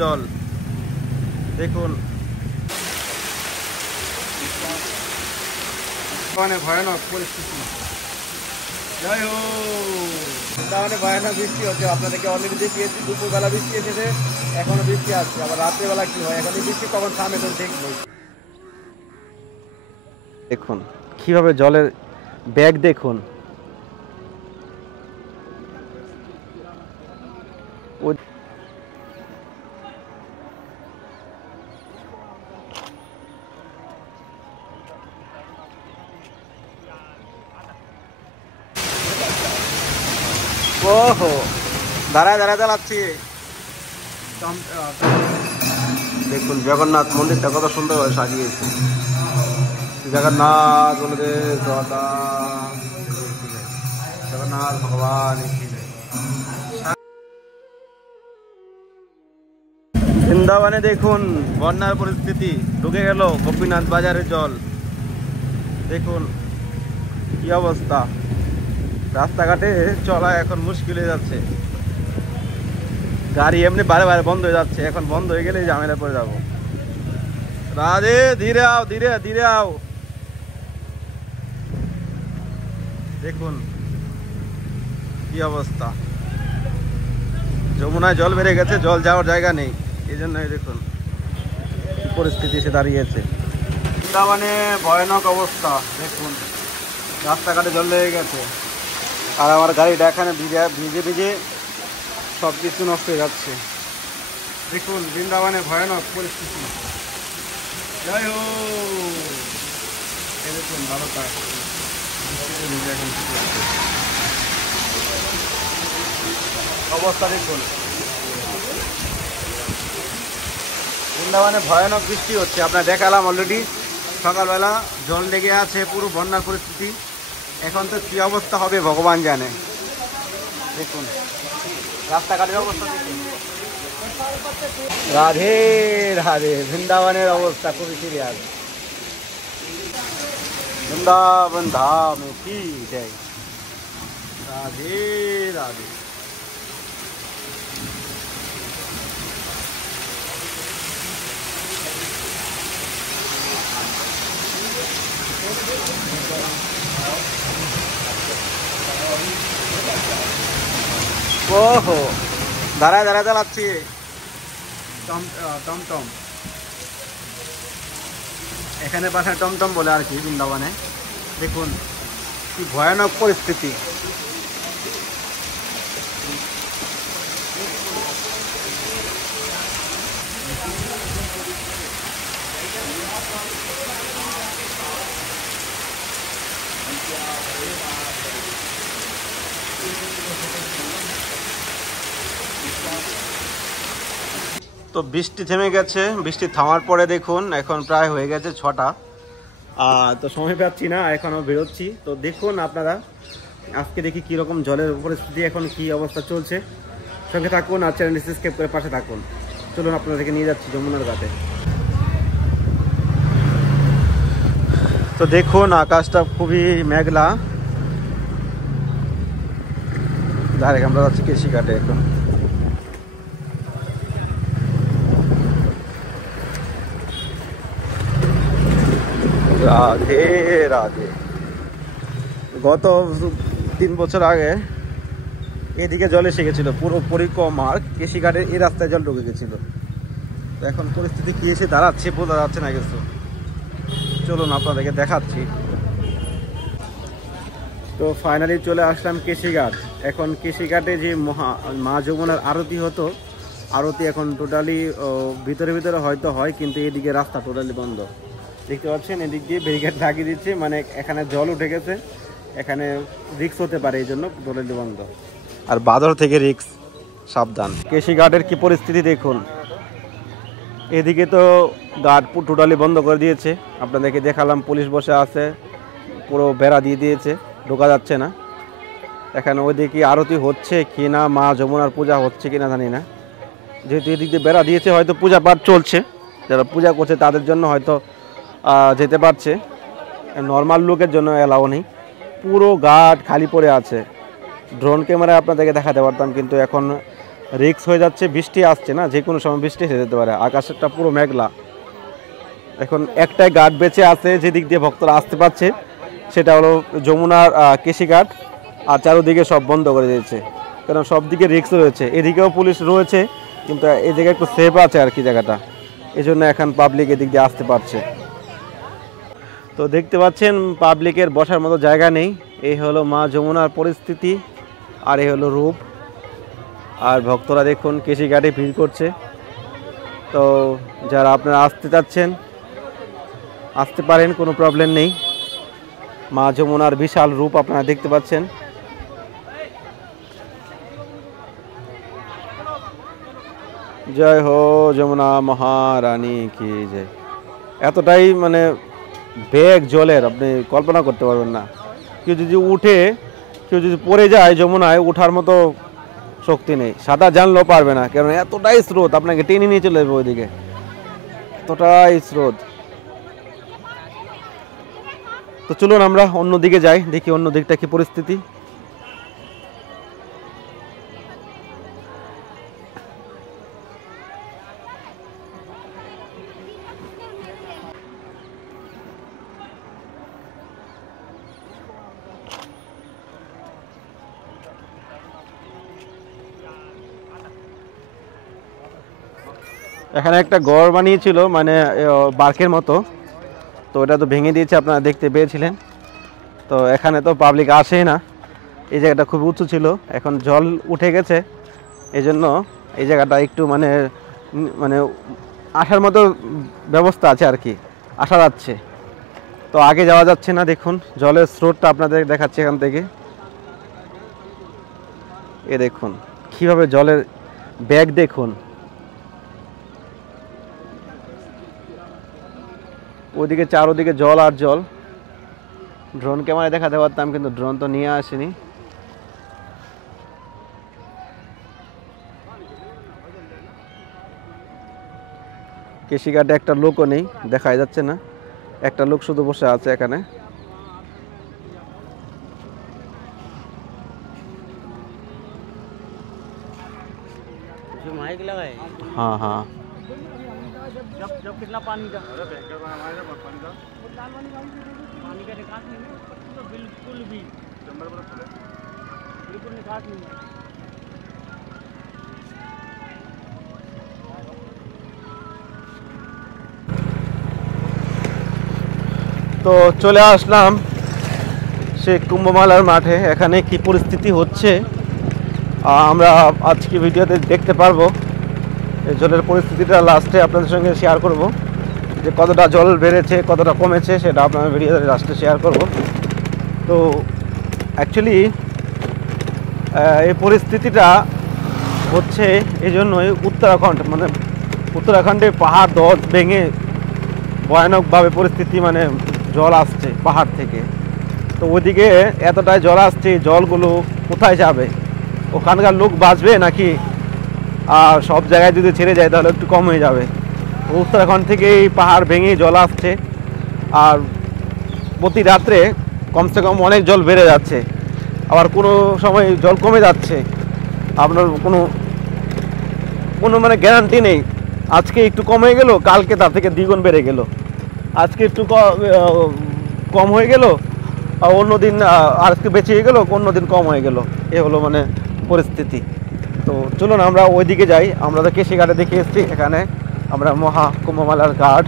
জল দেখুন মানে ভয়ানক পরিস্থিতি। যাই হোক তাহলে ভয়ানক বৃষ্টি হচ্ছে, আপনাদেরকে অলরেডি দেখিয়েছি দুপুরবেলা বৃষ্টি এসেছে, এখনো বৃষ্টি আসছে, আবার রাত্রেবেলা কি হয়, এখন এই বৃষ্টি কখন থামে তো ঠিক নেই। দেখুন কিভাবে জলের ব্যাগ দেখুন, ওহো দাঁড়ায় দাঁড়ায় চালাচ্ছি। দেখুন জগন্নাথ মন্দিরটা কত সুন্দরভাবে সাজিয়েছে, জগন্নাথ বলদেব জগন্নাথ ভগবান। বৃন্দাবনে দেখুন বন্যার পরিস্থিতি, ঢুকে গেল গোপীনাথ বাজারের জল। দেখুন কি অবস্থা, রাস্তাঘাটে চলা এখন মুশকিল হয়ে যাচ্ছে, গাড়ি এমনি বারে বারে বন্ধ হয়ে যাচ্ছে, এখন বন্ধ হয়ে গেলে ঝামেলা পড়ে যাবো। রাধে ধীরে আও ধীরে ধীরে আও। দেখুন কি অবস্থা, যমুনায় জল বেড়ে গেছে, জল যাওয়ার জায়গা নেই, এই জন্যই দেখুন পরিস্থিতি এসে দাঁড়িয়েছে। বৃন্দাবনে ভয়ানক অবস্থা, দেখুন রাস্তাঘাটে জল লেগে গেছে, আর আমার গাড়িটা এখানে ভিজে ভিজে সব কিছু নষ্ট হয়ে যাচ্ছে। দেখুন বৃন্দাবনে ভয়ানক পরিস্থিতি। যাই হোক দেখুন ভালোটা অবস্থা দেখুন, বৃন্দাবনে ভয়ানক বৃষ্টি হচ্ছে, আপনার দেখালাম অলরেডি। সকালবেলা জল লেগে আছে, পুরো বন্যার পরিস্থিতি, এখন তো কী অবস্থা হবে ভগবান জানে। দেখুন রাস্তাঘাটের অবস্থা দেখুন। রাধে রাধে, বৃন্দাবনের অবস্থা খুবই সিরিয়াস। বৃন্দাবন ধাম কি জয়, রাধে রাধে। ওহো দাঁড়ায় দাঁড়ায় চালাচ্ছি টমটম, এখানে পাশে টমটম বলে আর কি বৃন্দাবনে। দেখুন কি ভয়ানক পরিস্থিতি। তো বৃষ্টি থেমে গেছে, বৃষ্টি থামার পরে দেখুন এখন প্রায় হয়ে গেছে 6টা, তো সময় পাচ্ছি না, এখনও বেরোচ্ছি। তো দেখুন আপনারা আজকে দেখি কীরকম জলের পরিস্থিতি, এখন কি অবস্থা চলছে। সঙ্গে থাকুন আর চ্যানেল সাবস্ক্রাইব করে পাশে থাকুন। চলুন আপনাদেরকে নিয়ে যাচ্ছি যমুনার ঘাটে। তো দেখুন আকাশটা খুবই মেঘলা, ডাইরেক্ট আমরা যাচ্ছি কেশি ঘাটে এখন। রাধে রাধে। গত 3 বছর আগে এদিকে জল এসে গেছিল, পুরো পরিক্রমার কেশিঘাটের এই রাস্তায় জল ঢুকে গেছিল। তো এখন পরিস্থিতি কি এসে দাঁড়াচ্ছে বোঝা যাচ্ছে না কিছু। চলুন আপনাদেরকে দেখাচ্ছি। তো ফাইনালি চলে আসলাম কেশিঘাট। এখন কেশিঘাটে যে মা যমুনার আরতি হতো, আরতি এখন টোটালি ভিতরে ভিতরে হয়তো হয়, কিন্তু এদিকে রাস্তা টোটালি বন্ধ। দেখতে পাচ্ছেন এদিক দিয়ে ব্যারিকেড লাগিয়ে দিচ্ছে, মানে এখানে জল উঠে গেছে, এখানে রিক্স হতে পারে, এই জন্য টোটালি বন্ধ। আর বাদর থেকে রিক্স, সাবধান। কেশিঘাটের কি পরিস্থিতি দেখুন, এদিকে তো ঘাট টোটালি বন্ধ করে দিয়েছে, আপনাদেরকে দেখালাম পুলিশ বসে আছে, পুরো বেড়া দিয়ে দিয়েছে, ঢোকা যাচ্ছে না। এখানে ওইদিকে আরতি হচ্ছে কি না, মা যমুনার পূজা হচ্ছে কি না জানি না, যেহেতু এদিক দিয়ে বেড়া দিয়েছে হয়তো পূজা পাঠ চলছে, যারা পূজা করছে তাদের জন্য হয়তো যেতে পারছে, নর্মাল লোকের জন্য অ্যালাউ নেই। পুরো ঘাট খালি পড়ে আছে, ড্রোন ক্যামেরায় আপনাদেরকে দেখাতে পারতাম, কিন্তু এখন রিস্ক হয়ে যাচ্ছে, বৃষ্টি আসছে না, যে কোনো সময় বৃষ্টি এসে যেতে পারে, আকাশটা পুরো মেঘলা। এখন একটাই ঘাট বেঁচে আছে যেদিক দিয়ে ভক্তরা আসতে পারছে, সেটা হলো যমুনার কেশিঘাট, আর চারোদিকে সব বন্ধ করে দিয়েছে, কারণ সব দিকে রিস্ক রয়েছে। এদিকেও পুলিশ রয়েছে, কিন্তু এই জায়গায় একটু সেফ আছে আর কি জায়গাটা, এই জন্য এখন পাবলিক এদিক দিয়ে আসতে পারছে। তো দেখতে পাচ্ছেন পাবলিকের বসার মতো জায়গা নেই। এই হলো মা যমুনার পরিস্থিতি, আর এই হলো রূপ। আর ভক্তরা দেখুন কেশিঘাটে ভিড় করছে। তো যারা আপনারা আসতে চাচ্ছেন আসতে পারেন, কোনো প্রবলেম নেই। মা যমুনার বিশাল রূপ আপনারা দেখতে পাচ্ছেন। জয় হো যমুনা মহারানী কি জয়। এতটাই মানে বেগ জলের আপনি কল্পনা করতে পারবেন না। কেউ যদি উঠে, কেউ যদি পড়ে যায় যমুনায়, ওঠার মতো শক্তি নেই, সাঁতার জানলেও পারবে না, কারণ এতটাই স্রোত আপনাকে টেনে নিয়ে চলে যাবে ওইদিকে, এতটাই স্রোত। তো চলুন আমরা অন্য দিকে যাই, দেখি অন্য দিকটা কি পরিস্থিতি। এখানে একটা ঘর বানিয়েছিল মানে বার্কের মতো, তো ওটা তো ভেঙে দিয়েছে, আপনারা দেখতে পেয়েছিলেন। তো এখানে তো পাবলিক আসেই না, এই জায়গাটা খুব উঁচু ছিল, এখন জল উঠে গেছে, এই জন্য এই জায়গাটা একটু মানে মানে আসার মতো ব্যবস্থা আছে আর কি, আসা যাচ্ছে। তো আগে যাওয়া যাচ্ছে না, দেখুন জলের স্রোতটা আপনাদের দেখাচ্ছে এখান থেকে। এ দেখুন কীভাবে জলের ব্যাগ, দেখুন ওইদিকে চারোদিকে জল আর জল। ড্রোন ক্যামেরায় দেখাতে পারতাম, কিন্তু ড্রোন তো নিয়ে আসেনি। কেশিঘাটে একটা লোকও নেই, দেখাই যাচ্ছে না, একটা লোক শুধু বসে আছে এখানে। हाँ हाँ जब कितना पानी का पानी का निकास नहीं है, बिल्कुल भी बिल्कुल निकास नहीं है। তো চলে আসলাম সেই কুম্ভমেলার মাঠে, এখানে কি পরিস্থিতি হচ্ছে আমরা আজকে ভিডিওতে দেখতে পারবো। এই জলের পরিস্থিতিটা লাস্টে আপনাদের সঙ্গে শেয়ার করব, যে কতটা জল বেড়েছে কতটা কমেছে সেটা আপনাদের ভিডিওতে লাস্টে শেয়ার করব। তো অ্যাকচুয়ালি এই পরিস্থিতিটা হচ্ছে এই জন্যই উত্তরাখণ্ড, মানে উত্তরাখণ্ডে পাহাড় দর ভেঙে ভয়ানকভাবে পরিস্থিতি, মানে জল আসছে পাহাড় থেকে। তো ওইদিকে এতটাই জল আসছে, জলগুলো কোথায় যাবে? ওখানকার লোক বাঁচবে নাকি? আর সব জায়গায় যদি ছেড়ে যায় তাহলে একটু কম হয়ে যাবে। উত্তরাখণ্ড থেকে এই পাহাড় ভেঙে জল আসছে, আর প্রতি রাত্রে কমসে কম অনেক জল বেড়ে যাচ্ছে, আবার কোনো সময় জল কমে যাচ্ছে। আপনার কোনো মানে গ্যারান্টি নেই, আজকে একটু কম হয়ে গেল, কালকে তার থেকে দ্বিগুণ বেড়ে গেল। আজকে একটু কম হয়ে গেল, আর অন্যদিন আজকে বেঁচে গেল, অন্যদিন কম হয়ে গেল। এ হলো মানে পরিস্থিতি। তো চলুন আমরা ওইদিকে যাই। আমরা তো কেশিঘাটে দেখে এসেছি, এখানে আমরা মহা কুম্ভমেলার ঘাট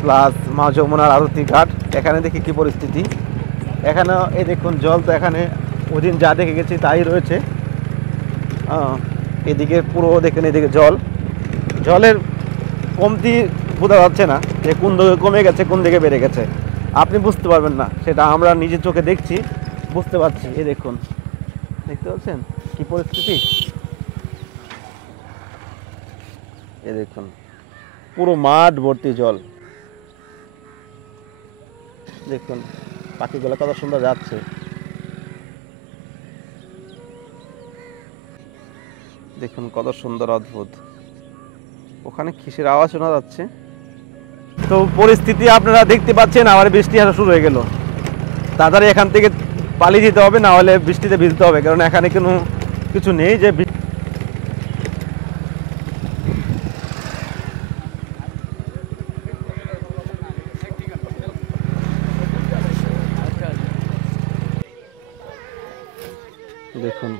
প্লাস মা যমুনার আরতি ঘাট, এখানে দেখি কি পরিস্থিতি। এখানে এই দেখুন জল তো এখানে ওই দিন যা দেখে গেছি তাই রয়েছে। এদিকে পুরো দেখেন, এদিকে জলের কমতি বোঝা যাচ্ছে না, যে কোন দিকে কমে গেছে কোন দিকে বেড়ে গেছে আপনি বুঝতে পারবেন না, সেটা আমরা নিজের চোখে দেখছি, বুঝতে পারছি। এই দেখুন, দেখতে পাচ্ছেন কি পরিস্থিতি। এই দেখুন পুরো মাঠ ভর্তি জল। দেখুন পাখিগুলো কত সুন্দর যাচ্ছে। দেখুন কত সুন্দর, অদ্ভুত। ওখানে কিসের আওয়াজ শোনা যাচ্ছে। তো পরিস্থিতি আপনারা দেখতে পাচ্ছেন, আবার বৃষ্টি আসা শুরু হয়ে গেল। তাড়াতাড়ি এখান থেকে পালিয়ে যেতে হবে, না হলে বৃষ্টিতে ভিজতে হবে, কারণ এখানে কোনো কিছু নেই যে দেখুন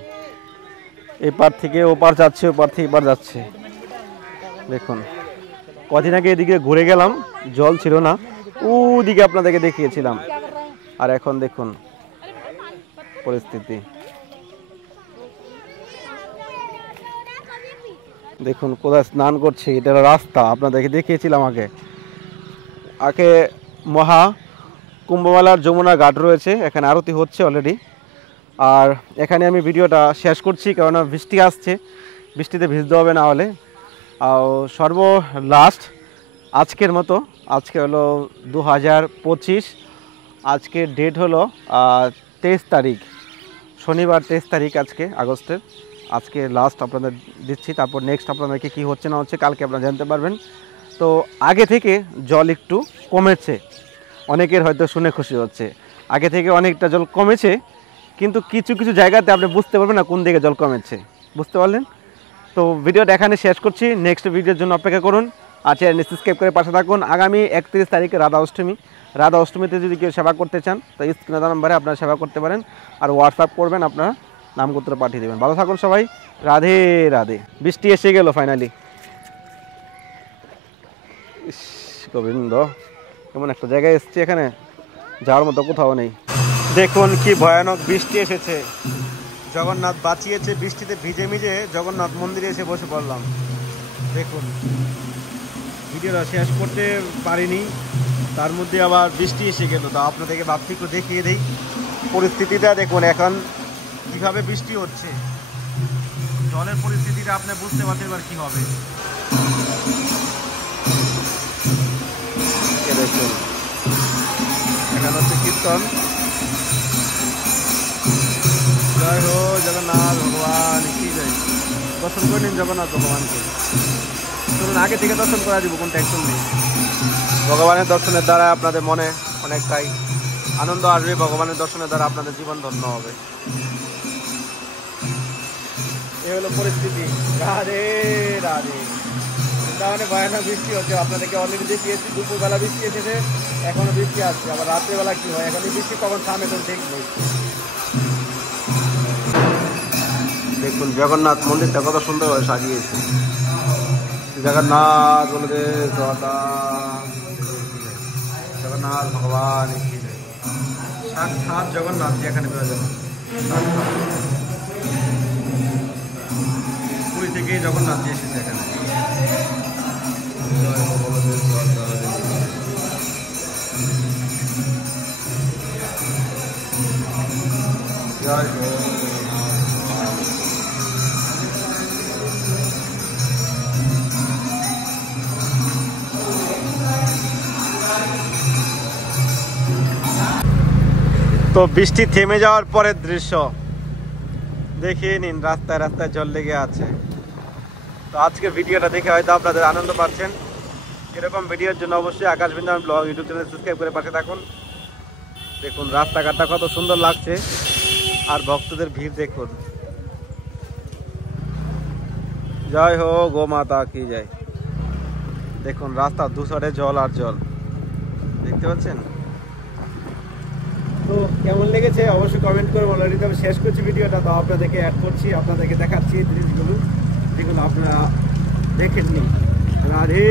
এপার থেকে ওপার যাচ্ছে, ওপার থেকে এপার যাচ্ছে। দেখুন কদিন আগে এদিকে ঘুরে গেলাম, জল ছিল না, ওদিকে আপনাদেরকে দেখিয়েছিলাম। আর এখন দেখুন পরিস্থিতি, দেখুন কোথায় স্নান করছে। এটা রাস্তা আপনাদেরকে দেখিয়েছিলাম আগে। আগে মহা কুম্ভমেলার যমুনা ঘাট রয়েছে, এখানে আরতি হচ্ছে অলরেডি। আর এখানে আমি ভিডিওটা শেষ করছি, কেননা বৃষ্টি আসছে, বৃষ্টিতে ভিজতে হবে না হলে। আর সর্ব লাস্ট আজকের মতো, আজকে হলো 2025, আজকের ডেট হলো 23 তারিখ, শনিবার 23 তারিখ আজকে আগস্টের। আজকে লাস্ট আপনাদের দিচ্ছি, তারপর নেক্সট আপনাদেরকে কী হচ্ছে না হচ্ছে কালকে আপনারা জানতে পারবেন। তো আগে থেকে জল একটু কমেছে, অনেকের হয়তো শুনে খুশি হচ্ছে, আগে থেকে অনেকটা জল কমেছে, কিন্তু কিছু কিছু জায়গাতে আপনি বুঝতে পারবেন না কোন দিকে জল কমেছে, বুঝতে পারলেন? তো ভিডিওটা এখানে শেষ করছি, নেক্সট ভিডিওর জন্য অপেক্ষা করুন। আর চ্যানেল সাবস্ক্রাইব করে পাশে থাকুন। আগামী 31 তারিখে রাধা অষ্টমী, রাধা অষ্টমীতে যদি কেউ সেবা করতে চান তো স্ক্রিনে দেওয়া নাম্বারে আপনারা সেবা করতে পারেন। আর হোয়াটসঅ্যাপ করবেন, আপনারা নামগোত্র পাঠিয়ে দেবেন। ভালো থাকুন সবাই, রাধে রাধে। বৃষ্টি এসে গেল ফাইনালি। গোবিন্দ, এমন একটা জায়গায় এসছি, এখানে যাওয়ার মতো কোথাও নেই। দেখুন কি ভয়ানক বৃষ্টি এসেছে, জগন্নাথ বাঁচিয়েছে। বৃষ্টিতে ভিজে ভিজে জগন্নাথ মন্দিরে এসে বসে পড়লাম। দেখুন ভিডিওটা শেষ করতে পারিনি, তার মধ্যে আবার বৃষ্টি এসে গেল। তা আপনাদেরকে ভাবছি একটু দেখিয়ে দিই পরিস্থিতিটা। দেখুন এখন কিভাবে বৃষ্টি হচ্ছে, জলের পরিস্থিতিটা আপনি বুঝতে পারছেন এবার কি হবে। দেখুন এখানে হচ্ছে কীর্তন। জয় হো জগন্নাথ ভগবান কি জয়। দর্শন করে নিন জগন্নাথ ভগবানকে। চলুন আগে থেকে দর্শন করা দিব, কোন টেনশন নেই। ভগবানের দর্শনের দ্বারা আপনাদের মনে অনেকটাই আনন্দ আসবে, ভগবানের দর্শনের দ্বারা আপনাদের জীবন ধন্য হবে। এই হলো পরিস্থিতি। রাধে রাধে। তাহলে ভয়ানক বৃষ্টি হচ্ছে, আপনাদেরকে অলরেডি দেখিয়েছি। দুপুরবেলা বৃষ্টি এসেছে, এখনো বৃষ্টি আসছে, আবার রাত্রেবেলা কি হয়, এখন এই বৃষ্টি কখন থামে তো ঠিক নেই। দেখুন জগন্নাথ মন্দিরটা কত সুন্দরভাবে সাজিয়েছে। জগন্নাথ বলতে জগন্নাথ ভগবান সাক্ষাৎ জগন্নাথ এখানে বিরাজমান। পুরী থেকে জগন্নাথ এসেছে এখানে। জয় তো বৃষ্টি থেমে যাওয়ার পরের দৃশ্য দেখিয়ে নিন, রাস্তায় রাস্তায় জল লেগে আছে। তো আজকের ভিডিওটা দেখে হয়তো আপনাদের আনন্দ পাচ্ছেন। এরকম ভিডিওর জন্য অবশ্যই Akash Brindaban blog YouTube channel subscribe করে পাশে থাকুন। দেখুন রাস্তাঘাটটা কত সুন্দর লাগছে, আর ভক্তদের ভিড় দেখুন। জয় হো গো মাতা কি জয়। দেখুন রাস্তা দুসাইডে জল আর জল, দেখতে পাচ্ছেন? তো কেমন লেগেছে অবশ্যই কমেন্ট করে অলরেডি তো আমি শেষ করছি ভিডিওটা। তো আপনাদেরকে অ্যাড করছি, আপনাদেরকে দেখাচ্ছি জিনিসগুলো যেগুলো আপনারা দেখেননি। রাধে